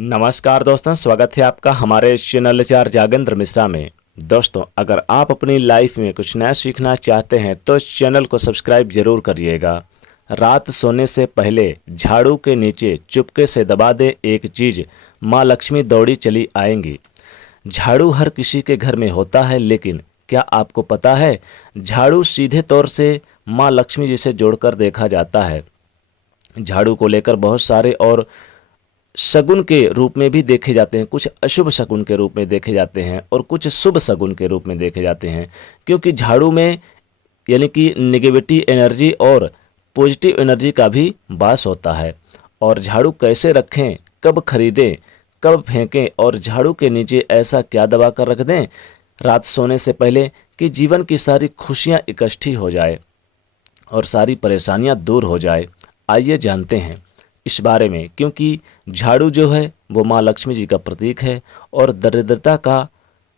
नमस्कार दोस्तों, स्वागत है आपका हमारे चैनल चार जागेंद्र मिश्रा में। दोस्तों, अगर आप अपनी लाइफ में कुछ नया सीखना चाहते हैं तो इस चैनल को सब्सक्राइब जरूर करिएगा। रात सोने से पहले झाड़ू के नीचे चुपके से दबा दे एक चीज़, माँ लक्ष्मी दौड़ी चली आएंगी। झाड़ू हर किसी के घर में होता है, लेकिन क्या आपको पता है झाड़ू सीधे तौर से माँ लक्ष्मी जी से जोड़कर देखा जाता है। झाड़ू को लेकर बहुत सारे और शगुन के रूप में भी देखे जाते हैं, कुछ अशुभ शगुन के रूप में देखे जाते हैं और कुछ शुभ शगुन के रूप में देखे जाते हैं। क्योंकि झाड़ू में यानी कि नेगेटिव एनर्जी और पॉजिटिव एनर्जी का भी वास होता है। और झाड़ू कैसे रखें, कब खरीदें, कब फेंकें और झाड़ू के नीचे ऐसा क्या दबा कर रख दें रात सोने से पहले कि जीवन की सारी खुशियाँ इकट्ठी हो जाए और सारी परेशानियाँ दूर हो जाए। आइए जानते हैं इस बारे में, क्योंकि झाड़ू जो है वो माँ लक्ष्मी जी का प्रतीक है और दरिद्रता का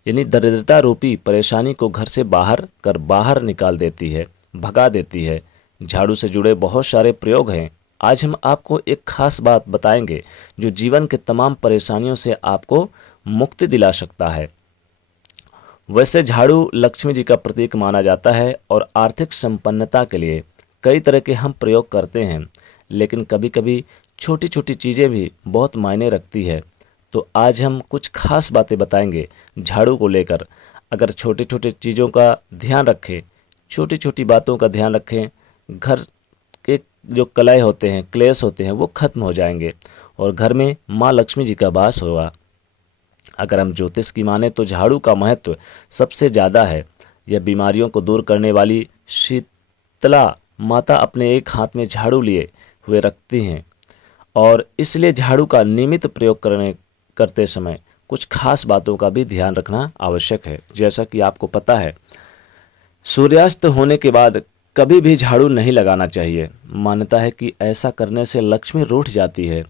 यानी दरिद्रता रूपी परेशानी को घर से बाहर निकाल देती है, भगा देती है। झाड़ू से जुड़े बहुत सारे प्रयोग हैं। आज हम आपको एक खास बात बताएंगे जो जीवन के तमाम परेशानियों से आपको मुक्ति दिला सकता है। वैसे झाड़ू लक्ष्मी जी का प्रतीक माना जाता है और आर्थिक संपन्नता के लिए कई तरह के हम प्रयोग करते हैं, लेकिन कभी कभी छोटी छोटी चीज़ें भी बहुत मायने रखती है। तो आज हम कुछ खास बातें बताएंगे झाड़ू को लेकर। अगर छोटी छोटी चीज़ों का ध्यान रखें, छोटी छोटी बातों का ध्यान रखें, घर के जो कलह होते हैं, क्लेश होते हैं, वो खत्म हो जाएंगे और घर में माँ लक्ष्मी जी का वास होगा। अगर हम ज्योतिष की माने तो झाड़ू का महत्व सबसे ज़्यादा है। यह बीमारियों को दूर करने वाली शीतला माता अपने एक हाथ में झाड़ू लिए हुए रखती हैं और इसलिए झाड़ू का नियमित प्रयोग करते समय कुछ खास बातों का भी ध्यान रखना आवश्यक है। जैसा कि आपको पता है, सूर्यास्त होने के बाद कभी भी झाड़ू नहीं लगाना चाहिए। मान्यता है कि ऐसा करने से लक्ष्मी रूठ जाती है।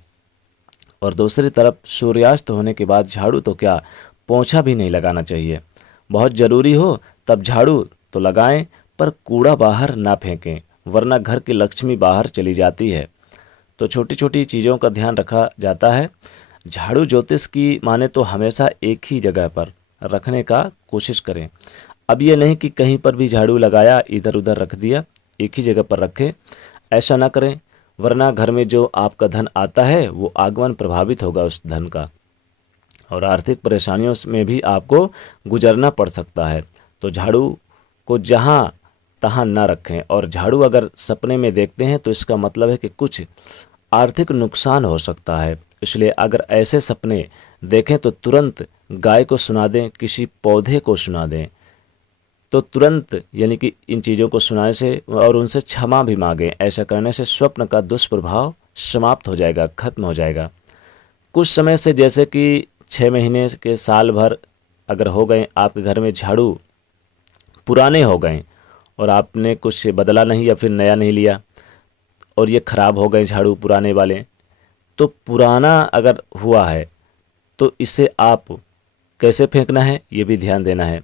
और दूसरी तरफ सूर्यास्त होने के बाद झाड़ू तो क्या, पोंछा भी नहीं लगाना चाहिए। बहुत ज़रूरी हो तब झाड़ू तो लगाएं, पर कूड़ा बाहर ना फेंकें, वरना घर की लक्ष्मी बाहर चली जाती है। तो छोटी छोटी चीज़ों का ध्यान रखा जाता है। झाड़ू ज्योतिष की माने तो हमेशा एक ही जगह पर रखने का कोशिश करें। अब ये नहीं कि कहीं पर भी झाड़ू लगाया इधर उधर रख दिया, एक ही जगह पर रखें। ऐसा ना करें, वरना घर में जो आपका धन आता है वो आगमन प्रभावित होगा उस धन का और आर्थिक परेशानियों में भी आपको गुजरना पड़ सकता है। तो झाड़ू को जहाँ तहाँ ना रखें। और झाड़ू अगर सपने में देखते हैं तो इसका मतलब है कि कुछ आर्थिक नुकसान हो सकता है। इसलिए अगर ऐसे सपने देखें तो तुरंत गाय को सुना दें, किसी पौधे को सुना दें, तो तुरंत यानी कि इन चीज़ों को सुनाने से और उनसे क्षमा भी मांगें। ऐसा करने से स्वप्न का दुष्प्रभाव समाप्त हो जाएगा, खत्म हो जाएगा। कुछ समय से जैसे कि 6 महीने के साल भर अगर हो गए आपके घर में झाड़ू पुराने हो गए और आपने कुछ बदला नहीं या फिर नया नहीं लिया और ये ख़राब हो गए झाड़ू पुराने वाले, तो पुराना अगर हुआ है तो इसे आप कैसे फेंकना है ये भी ध्यान देना है।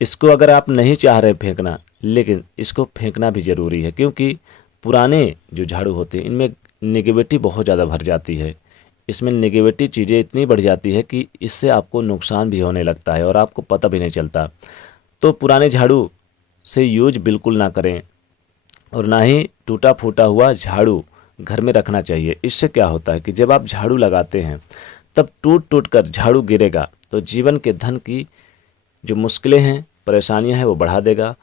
इसको अगर आप नहीं चाह रहे फेंकना, लेकिन इसको फेंकना भी ज़रूरी है, क्योंकि पुराने जो झाड़ू होते हैं इनमें नेगेटिविटी बहुत ज़्यादा भर जाती है। इसमें नेगेटिविटी चीज़ें इतनी बढ़ जाती है कि इससे आपको नुकसान भी होने लगता है और आपको पता भी नहीं चलता। तो पुराने झाड़ू से यूज बिल्कुल ना करें और ना ही टूटा फूटा हुआ झाड़ू घर में रखना चाहिए। इससे क्या होता है कि जब आप झाड़ू लगाते हैं तब टूट टूट कर झाड़ू गिरेगा तो जीवन के धन की जो मुश्किलें हैं, परेशानियां हैं, वो बढ़ा देगा।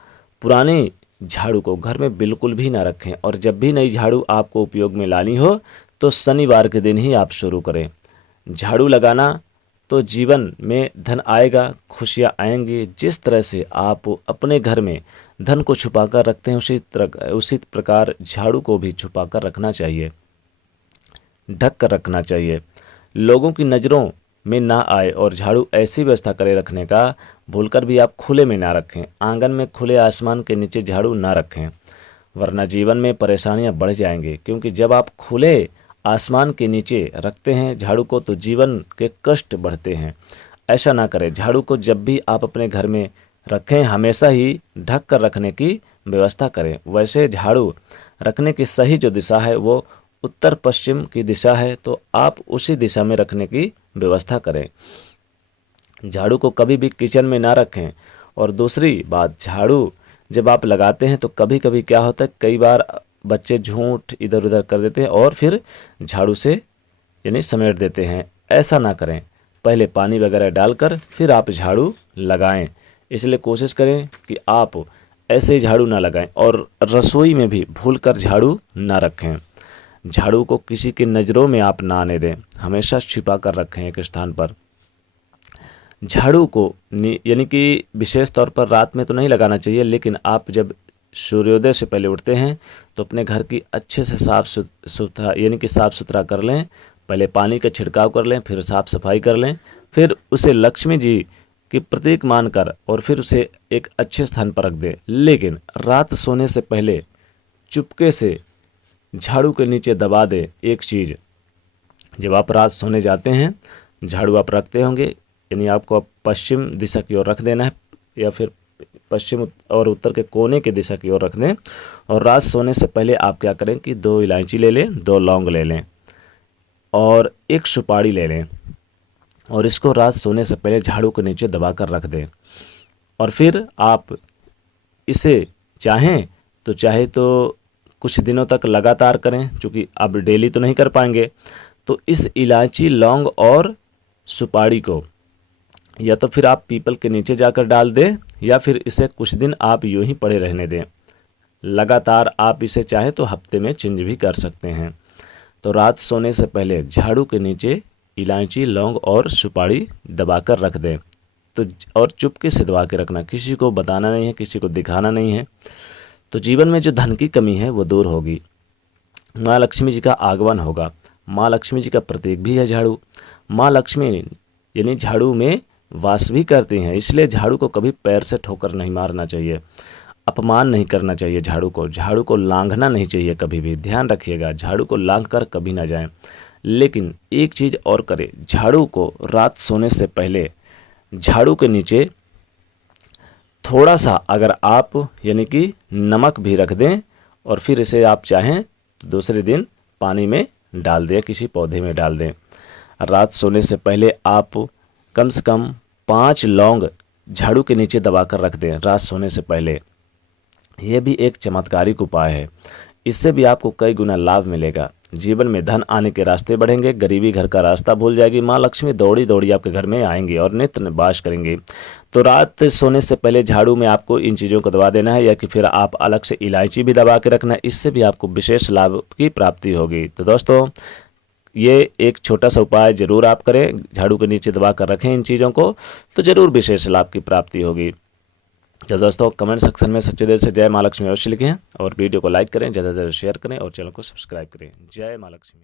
पुराने झाड़ू को घर में बिल्कुल भी ना रखें और जब भी नई झाड़ू आपको उपयोग में लानी हो तो शनिवार के दिन ही आप शुरू करें। झाड़ू लगाना तो जीवन में धन आएगा, खुशियाँ आएंगी। जिस तरह से आप अपने घर में धन को छुपा कर रखते हैं उसी प्रकार झाड़ू को भी छुपा कर रखना चाहिए, ढक कर रखना चाहिए, लोगों की नज़रों में ना आए। और झाड़ू ऐसी व्यवस्था करे रखने का, भूलकर भी आप खुले में ना रखें। आंगन में खुले आसमान के नीचे झाड़ू ना रखें, वरना जीवन में परेशानियां बढ़ जाएंगी। क्योंकि जब आप खुले आसमान के नीचे रखते हैं झाड़ू को तो जीवन के कष्ट बढ़ते हैं। ऐसा ना करें। झाड़ू को जब भी आप अपने घर में रखें हमेशा ही ढक कर रखने की व्यवस्था करें। वैसे झाड़ू रखने की सही जो दिशा है वो उत्तर पश्चिम की दिशा है तो आप उसी दिशा में रखने की व्यवस्था करें। झाड़ू को कभी भी किचन में ना रखें। और दूसरी बात, झाड़ू जब आप लगाते हैं तो कभी कभी क्या होता है, कई बार बच्चे झूठ इधर उधर कर देते हैं और फिर झाड़ू से यानी समेट देते हैं। ऐसा ना करें, पहले पानी वगैरह डालकर फिर आप झाड़ू लगाएं। इसलिए कोशिश करें कि आप ऐसे ही झाड़ू ना लगाएं। और रसोई में भी भूलकर झाड़ू ना रखें। झाड़ू को किसी की नज़रों में आप ना आने दें, हमेशा छिपा कर रखें एक स्थान पर। झाड़ू को यानी कि विशेष तौर पर रात में तो नहीं लगाना चाहिए, लेकिन आप जब सूर्योदय से पहले उठते हैं तो अपने घर की अच्छे से साफ़ सुथरा यानी कि साफ़ सुथरा कर लें। पहले पानी का छिड़काव कर लें, फिर साफ़ सफाई कर लें, फिर उसे लक्ष्मी जी की प्रतीक मानकर और फिर उसे एक अच्छे स्थान पर रख दें। लेकिन रात सोने से पहले चुपके से झाड़ू के नीचे दबा दें एक चीज़। जब आप रात सोने जाते हैं, झाड़ू आप रखते होंगे, यानी आपको पश्चिम दिशा की ओर रख देना है या फिर पश्चिम और उत्तर के कोने की दिशा की ओर रख दें। और रात सोने से पहले आप क्या करें कि 2 इलायची ले लें, 2 लौंग ले लें और 1 सुपारी ले लें और इसको रात सोने से पहले झाड़ू के नीचे दबा कर रख दें। और फिर आप इसे चाहे तो कुछ दिनों तक लगातार करें, क्योंकि अब डेली तो नहीं कर पाएंगे। तो इस इलायची, लौंग और सुपारी को या तो फिर आप पीपल के नीचे जाकर डाल दें या फिर इसे कुछ दिन आप यूं ही पड़े रहने दें। लगातार आप इसे चाहे तो हफ्ते में चेंज भी कर सकते हैं। तो रात सोने से पहले झाड़ू के नीचे इलायची, लौंग और सुपारी दबाकर रख दें। तो और चुपके से दबा के रखना, किसी को बताना नहीं है, किसी को दिखाना नहीं है। तो जीवन में जो धन की कमी है वो दूर होगी, माँ लक्ष्मी जी का आगमन होगा। माँ लक्ष्मी जी का प्रतीक भी है झाड़ू। माँ लक्ष्मी यानी झाड़ू में वास भी करती हैं, इसलिए झाड़ू को कभी पैर से ठोकर नहीं मारना चाहिए, अपमान नहीं करना चाहिए झाड़ू को लांघना नहीं चाहिए कभी भी। ध्यान रखिएगा, झाड़ू को लांघ कर कभी ना जाएं। लेकिन एक चीज़ और करें, झाड़ू को रात सोने से पहले झाड़ू के नीचे थोड़ा सा अगर आप यानी कि नमक भी रख दें और फिर इसे आप चाहें तो दूसरे दिन पानी में डाल दें, किसी पौधे में डाल दें। रात सोने से पहले आप कम से कम 5 लौंग झाड़ू के नीचे दबा कर रख दें रात सोने से पहले। यह भी एक चमत्कारिक उपाय है, इससे भी आपको कई गुना लाभ मिलेगा। जीवन में धन आने के रास्ते बढ़ेंगे, गरीबी घर का रास्ता भूल जाएगी, माँ लक्ष्मी दौड़ी दौड़ी आपके घर में आएंगी और नित्य निवास करेंगी। तो रात सोने से पहले झाड़ू में आपको इन चीज़ों को दबा देना है या कि फिर आप अलग से इलायची भी दबा के रखना है, इससे भी आपको विशेष लाभ की प्राप्ति होगी। तो दोस्तों, ये एक छोटा सा उपाय ज़रूर आप करें, झाड़ू के नीचे दबा कर रखें इन चीज़ों को, तो ज़रूर विशेष लाभ की प्राप्ति होगी। तो दोस्तों, कमेंट सेक्शन में सच्चे दिल से जय माँ लक्ष्मी अवश्य लिखें और वीडियो को लाइक करें, ज़्यादा से ज़्यादा शेयर करें और चैनल को सब्सक्राइब करें। जय माँ लक्ष्मी।